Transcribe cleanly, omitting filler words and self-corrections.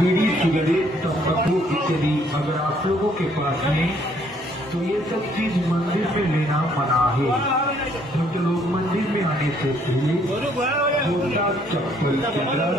बीड़ी, सिगरेट, तंबाकू इत्यादि अगर आप लोगों के पास में, तो ये सब चीज मंदिर में लेना मना है। क्योंकि लोग मंदिर में आने से पहले जूता, चप्पल, चदर